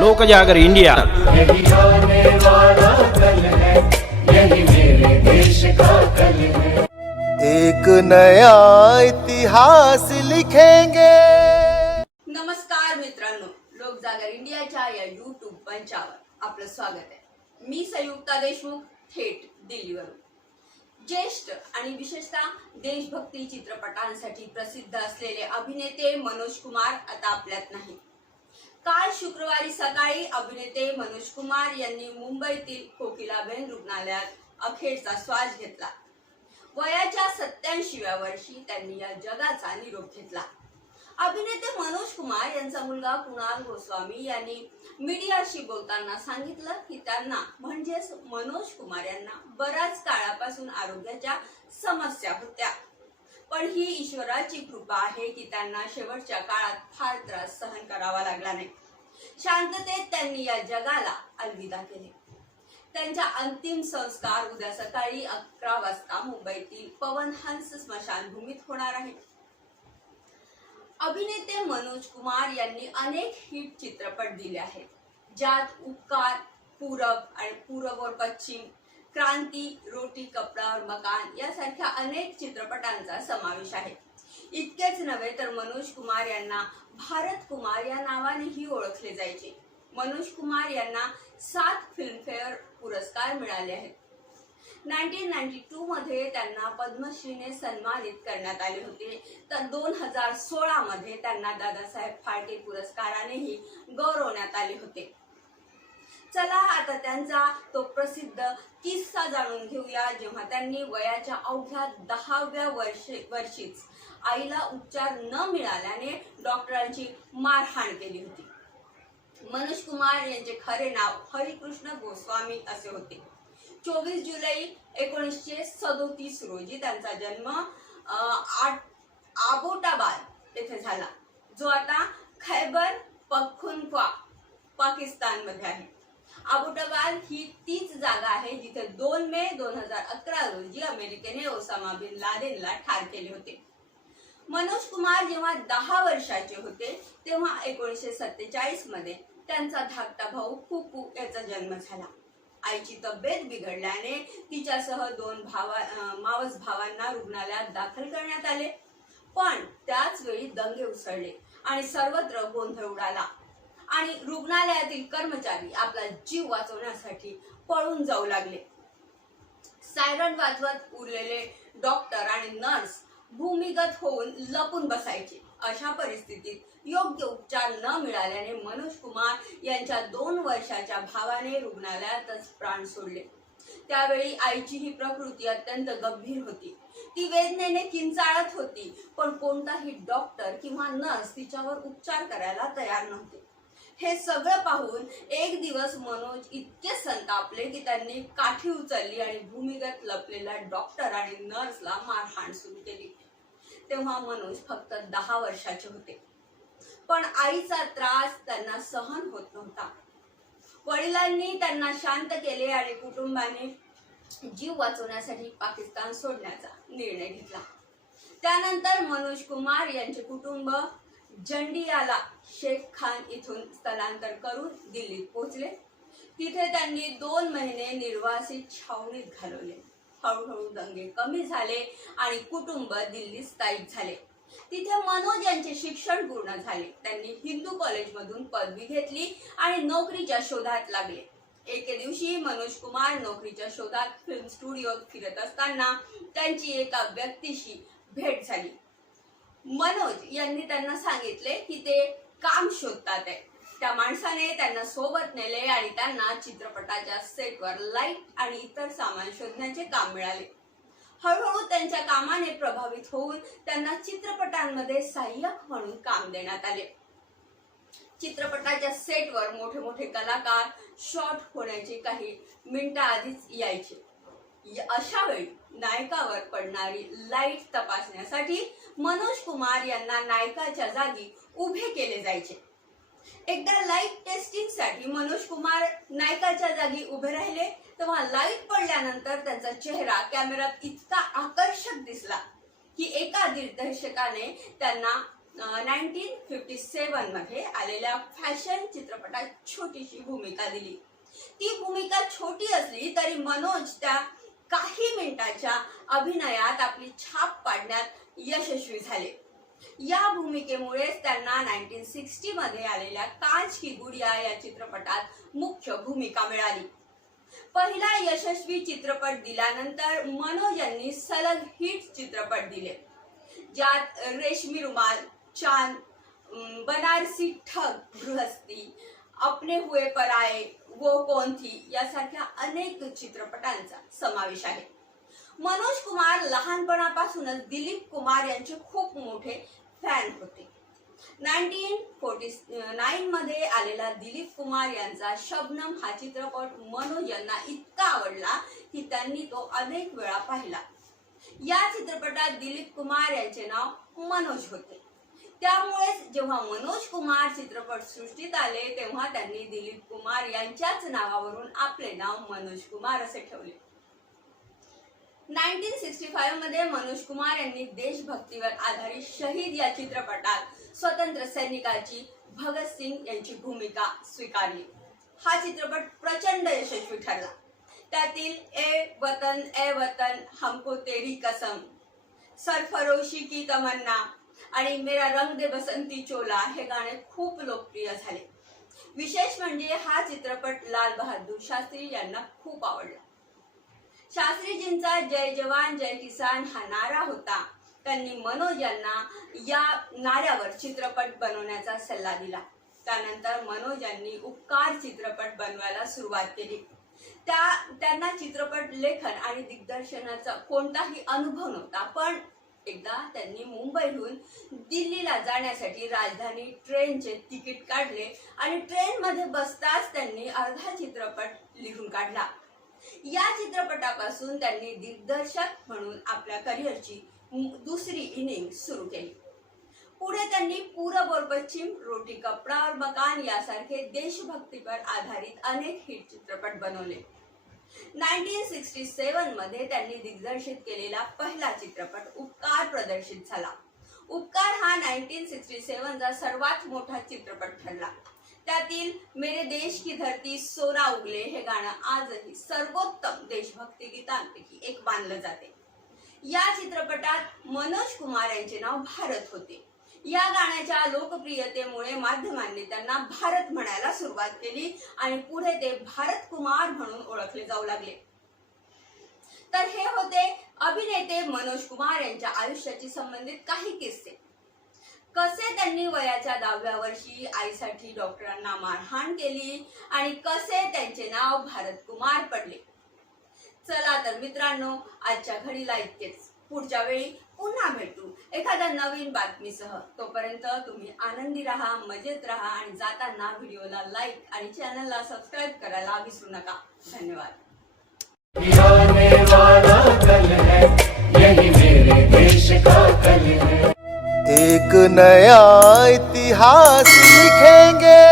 लोक जागर इंडिया। यही आने वाला कल है, यही मेरे देश का कल है। एक नया इतिहास लिखेंगे। नमस्कार मित्रांनो, लोक जागर इंडियाच्या या YouTube मंचावर आपलं स्वागत आहे। मी संयुक्ता देशमुख, थेट दिल्लीवरून। ज्येष्ठ आणि विशेषतः देशभक्ती चित्रपटांसाठी प्रसिद्ध असलेले अभिनेते मनोज कुमार आता आपल्यात नाही। काल शुक्रवारी सकाळी अभिनेते मनोज कुमार यांनी मुंबईतील कोकिलाबेन रुग्णालयात अखेरचा श्वास घेतला। वयाच्या 87व्या वर्षी त्यांनी या जगाचा निरोप घेतला। अभिनेते मनोज कुमार यांचा मुलगा कुणाल गोस्वामी यांनी मीडियाशी बोलताना सांगितलं की त्यांना म्हणजेच मनोज कुमार यांना बराच काळापासून आरोग्याच्या समस्या होत्या, पण ही ईश्वराची कृपा आहे की त्यांना शेवटच्या काळात फार त्रास सहन करावा लागला नाही। शांततेत त्यांनी या जगाला अलविदा केले। त्यांच्या अंतिम संस्कार उद्या सकाळी 11 वाजता मुंबईतील पवन हंस स्मशानभूमीत होणार आहे। अभिनेते मनोज कुमार यांनी अनेक हिट चित्रपट दिले आहेत, ज्यात उपकार, पूरब आणि पूरब और पश्चिम, क्रांती, रोटी कपडा और मकान यासारख्या अनेक चित्रपटांचा समावेश आहे। इतकेच नव्हे तर मनोज कुमार यांना भारत कुमार या नावानेही ओळखले जायचे। मनोज कुमार यांना 7 फिल्मफेअर पुरस्कार मिळाले आहेत। 1992 मध्ये त्यांना पद्मश्रीने सन्मानित करण्यात आले होते, तर 2016 मध्ये त्यांना दादासाहेब फाळके पुरस्कारानेही गौरवण्यात आले होते। चला आता त्यांचा तो प्रसिद्ध किस्सा जाणून घेऊया, जेव्हा त्यांनी वयाच्या अवघ्या 10व्या वर्षीच आईला उपचार न मिळाल्याने डॉक्टरांची मारहाण केली होती। मनोज कुमार यांचे खरे नाव हरिकृष्ण गोस्वामी असे होते। 24 जुलै 1937 रोजी त्यांचा जन्म आबोटाबाद येथे झाला, जो आता खैबर पख्तूनख्वा पाकिस्तान मध्ये आहे। आबोटाबाद ही तीच जागा आहे जिथे 2 मे 2011 रोजी अमेरिकेने ओसामा बिन लादेनला ठार केले होते। मनोज कुमार जेव्हा 10 वर्षाचे होते तेव्हा 1947 मध्ये त्यांचा धाकटा भाऊ कुकू याचा जन्म झाला। आईची तब्येत बिघडल्याने तिच्यासह 2 मावस भावांना रुग्णालयात दाखल करण्यात आले, पण त्याच वेळी दंगे उसळले आणि सर्वत्र गोंधळ उडाला आणि रुग्णालयातील कर्मचारी आपला जीव वाचवण्यासाठी पळून जाऊ लागले। सायरन वाजवत उरलेले डॉक्टर आणि नर्स भूमिगत होऊन लपून बसायचे। अशा परिस्थितीत योग्य उपचार न मिळाल्याने मनोज कुमार यांच्या 2 वर्षाच्या भावाने रुग्णालयातच प्राण सोडले। त्यावेळी आईची ही प्रकृती अत्यंत गंभीर होती। ती वेदनेने किंचाळत होती, पण कोणताही डॉक्टर किंवा नर्स तिच्यावर उपचार करायला तयार नव्हते। हे सगळं पाहून एक दिवस मनोज इतके संतापले की त्यांनी काठी उचलली आणि भूमिगत लपलेल्या डॉक्टर आणि नर्सला मारहाण सुरू केली। तेव्हा मनोज फक्त 10 वर्षाचे होते, पण आईचा त्रास त्यांना सहन होत नव्हता। वडिलांनी त्यांना शांत केले आणि कुटुंबाने जीव वाचवण्यासाठी पाकिस्तान सोडण्याचा निर्णय घेतला। त्यानंतर मनोज कुमार यांचे कुटुंब जंडियाला शेख खान इथून स्थलांतर करून दिल्लीत पोहोचले। तिथे त्यांनी 2 महिने निर्वासित छावणीत घालवले। हळूहळू दंगे कमी झाले आणि कुटुंब दिल्लीत स्थायिक झाले। तिथे मनोज यांचे शिक्षण पूर्ण झाले। त्यांनी हिंदू कॉलेजमधून पदवी घेतली आणि नोकरीच्या शोधात लागले। एके दिवशी मनोज कुमार नोकरीच्या शोधात फिल्म स्टुडिओत फिरत असताना त्यांची एका व्यक्तीशी भेट झाली। मनोज यांनी त्यांना सांगितले की ते काम शोधतात आहे। त्या माणसाने त्यांना सोबत नेले आणि त्यांना चित्रपटाच्या सेटवर लाईट आणि इतर सामान शोधण्याचे काम मिळाले। हळूहळू त्यांच्या कामाने प्रभावित होऊन त्यांना चित्रपटांमध्ये सहाय्यक म्हणून काम देण्यात आले। चित्रपटाच्या सेटवर मोठे मोठे कलाकार शॉट होण्याचे काही मिनिटांआधीच यायचे। अशा वेळी नायकावर पडणारी लाईट तपासण्यासाठी मनोज कुमार यांना नायकाच्या जागी उभे केले जायचे। एकदा लाईट टेस्टिंग साठी मनोज कुमार नायकाच्या जागी उभे राहिले, तेव्हा लाईट पडल्यानंतर त्यांचा चेहरा कॅमेऱ्यात इतका आकर्षक दिसला की एका दिग्दर्शकाने त्यांना 1957 मध्ये आलेल्या फॅशन चित्रपटात छोटीशी भूमिका दिली. ती भूमिका छोटी असली तरी मनोज त्या काही मिनिटाच्या अभिनयात आपली छाप पाडण्यात यशस्वी झाले. या भूमिकेमुळेच त्यांना 1960 मध्ये आलेल्या कांच की गुडिया या चित्रपटात मुख्य भूमिका मिळाली. पहिला यशस्वी चित्रपट दिल्यानंतर मनोज यांनी सलग हिट चित्रपट दिले, ज्यात रेशमी रुमाल, चांद, बनारसी ठग, गृहस्थी, अपने हुए पराये, वो कौन थी यासारख्या अनेक चित्रपटांचा समावेश आहे. मनोज कुमार लहानपणापासूनच दिलीप कुमार यांचे खूप मोठे फॅन होते. 1949 मध्ये आलेला दिलीप कुमार यांचा शबनम हा चित्रपट मनोज यांना इतका आवडला की त्यांनी तो अनेक वेळा पाहिला. या चित्रपटात दिलीप कुमार यांचे नाव मनोज होते. त्यामुळेच जेव्हा मनोज कुमार चित्रपट सृष्टीत आले तेव्हा त्यांनी दिलीप कुमार यांच्याच नावावरून आपले नाव मनोज कुमार असे ठेवले. 1965 मध्ये मनोज कुमार यांनी देशभक्तीवर आधारित शहीद या चित्रपटात स्वतंत्र सैनिकाची भगत सिंग यांची भूमिका स्वीकारली. हा चित्रपट प्रचंड यशस्वी ठरला. त्यातील ए वतन हमको तेरी कसम, सरफरोशी की तमन्ना आणि मेरा रंग दे बसंती चोला हे गाणे खूप लोकप्रिय झाले. विशेष म्हणजे हा चित्रपट लाल बहादूर शास्त्री यांना खूप आवडला. शास्त्रीजींचा जय जवान जय किसान हा नारा होता. त्यांनी मनोज यांना या नाऱ्यावर चित्रपट बनवण्याचा सल्ला दिला. त्यानंतर मनोज यांनी उपकार चित्रपट बनवायला सुरुवात केली. त्यांना चित्रपट लेखन आणि दिग्दर्शनाचा कोणताही अनुभव नव्हता, पण एकदा त्यांनी मुंबईहून दिल्लीला जाण्यासाठी राजधानी ट्रेनचे तिकीट काढले आणि ट्रेन मध्ये बसताच त्यांनी अर्धा चित्रपट लिहून काढला. या चित्रपटापासून त्यांनी दिग्दर्शक म्हणून आपल्या करिअरची दुसरी इनिंग सुरू केली. पुढे त्यांनी पूरब और पश्चिम, रोटी कपडा और मकान यासारखे देशभक्तीपर आधारित अनेक हिट चित्रपट बनवले. 1967 मध्ये त्यांनी दिग्दर्शित केलेला पहिला चित्रपट उपकार प्रदर्शित झाला. उपकार हा 1967 चा सर्वात मोठा चित्रपट ठरला. त्यातील मेरे देश की धरती सोना उगले हे गाणं आजही सर्वोत्तम देशभक्ती गीतांपैकी एक मानलं जाते. या चित्रपटात मनोज कुमार यांचे नाव भारत होते. या गाण्याच्या लोकप्रियतेमुळे माध्यमांनी त्यांना भारत म्हणायला सुरुवात केली आणि पुढे ते भारत कुमार म्हणून ओळखले जाऊ लागले. तर हे होते अभिनेते मनोज कुमार यांच्या आयुष्याशी संबंधित काही किस्से. कसे त्यांनी वयाच्या 10व्या वर्षी आईसाठी डॉक्टरांना मारहाण केली आणि कसे त्यांचे नाव भारत कुमार पडले. चला तर मित्रांनो, आजच्या घडीला इतकेच. पुढच्या वेळी पुन्हा भेटू एखाद्या नवीन बातमीसह. तोपर्यंत तुम्ही आनंदी राहा, मजेत राहा आणि जाताना व्हिडिओला लाईक आणि चॅनलला सबस्क्राईब करायला विसरू नका. धन्यवाद. आने वाला कल है, यही मेरे देश का कल है. एक नया इतिहास लिखेंगे.